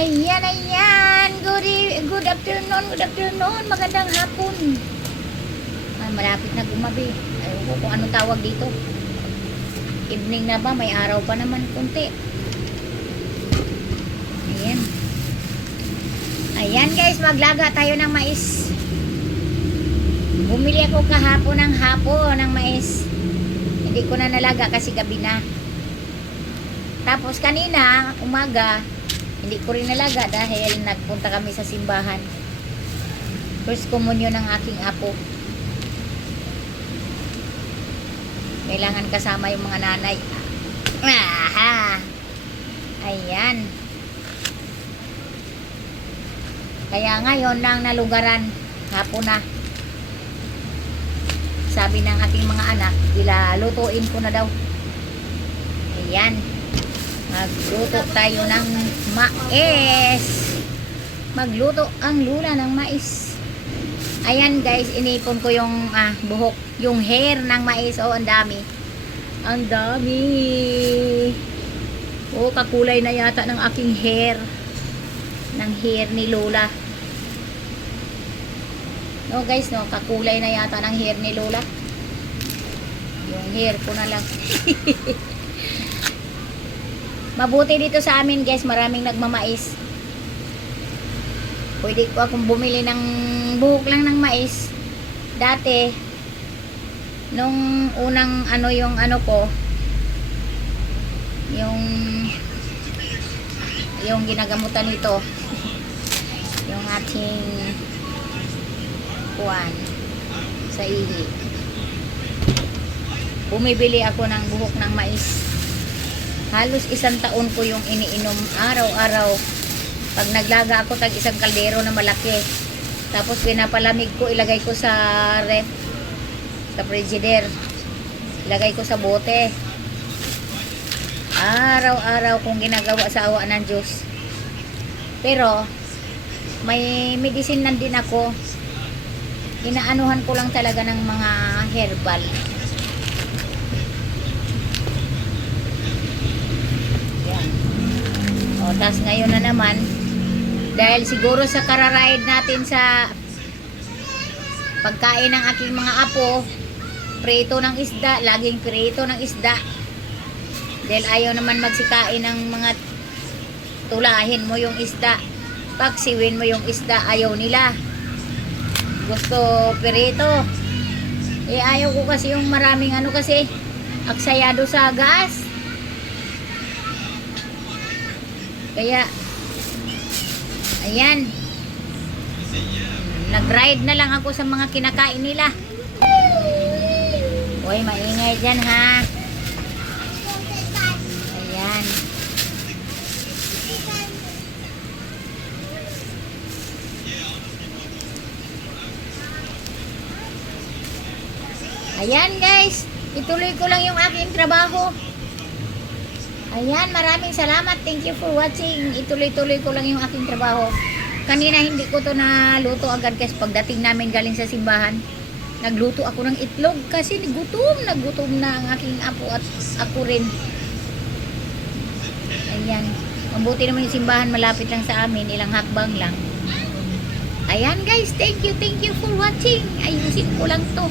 Ayan, ayan. Good afternoon, good afternoon. Magandang hapon. Ay, malapit na gumabi. Ayaw ko kung anong tawag dito. Evening na ba? May araw pa naman konti. Ayan. Ayan guys, maglaga tayo ng mais. Bumili ako kahapon ng ng mais. Hindi ko na nalaga kasi gabi na. Tapos kanina, umaga, hindi ko rin nalaga dahil nagpunta kami sa simbahan. First communion ng aking apo. Kailangan kasama yung mga nanay. Aha! Ayan. Kaya ngayon lang nalugaran. Hapon na. Sabi ng aking mga anak, lutuin ko na daw. Ayan. Magluto tayo ng mais. Magluto ang lula ng mais. Ayan guys, inipon ko yung buhok, yung hair ng mais. Oh, ang dami. Ang dami. Oh, kakulay na yata ng aking hair. Ng hair ni Lola. No guys, no, kakulay na yata ng hair ni Lola. Yung hair ko na lang. Mabuti dito sa amin guys, maraming nagmamais. Pwede ko akong bumili ng buhok lang ng mais. Dati, nung unang yung ko, yung ginagamutan nito, yung ating kuwan sa ihi. Bumibili ako ng buhok ng mais. Halos 1 taon ko yung iniinom araw-araw. Pag naglaga ako tag isang kaldero na malaki. Tapos pinapalamig ko, ilagay ko sa ref, sa frigider. Ilagay ko sa bote. Araw-araw kong ginagawa sa awa ng Diyos. Pero may medicine nan din ako. Inaanuhan ko lang talaga ng mga herbal. O, tas ngayon na naman, dahil siguro sa kararide natin sa pagkain ng aking mga apo, prito ng isda, laging prito ng isda. Dahil ayaw naman magsikain ng mga tulahin mo yung isda. Paksiwin mo yung isda, ayaw nila. Gusto prito. Eh, ayaw ko kasi yung maraming kasi, aksayado sa gas. Kaya, ayan, nag-ride na lang ako sa mga kinakain nila. Uy, maingay dyan ha. Ayan. Ayan guys, ituloy ko lang yung aking trabaho. Ayan, maraming salamat. Thank you for watching. Ituloy-tuloy ko lang yung aking trabaho. Kanina hindi ko to naluto agad kasi pagdating namin galing sa simbahan, nagluto ako ng itlog kasi nagutom na ang aking apo at ako rin. Ayan. Mabuti naman yung simbahan, malapit lang sa amin, ilang hakbang lang. Ayan guys, thank you for watching. Ayusin ko lang to.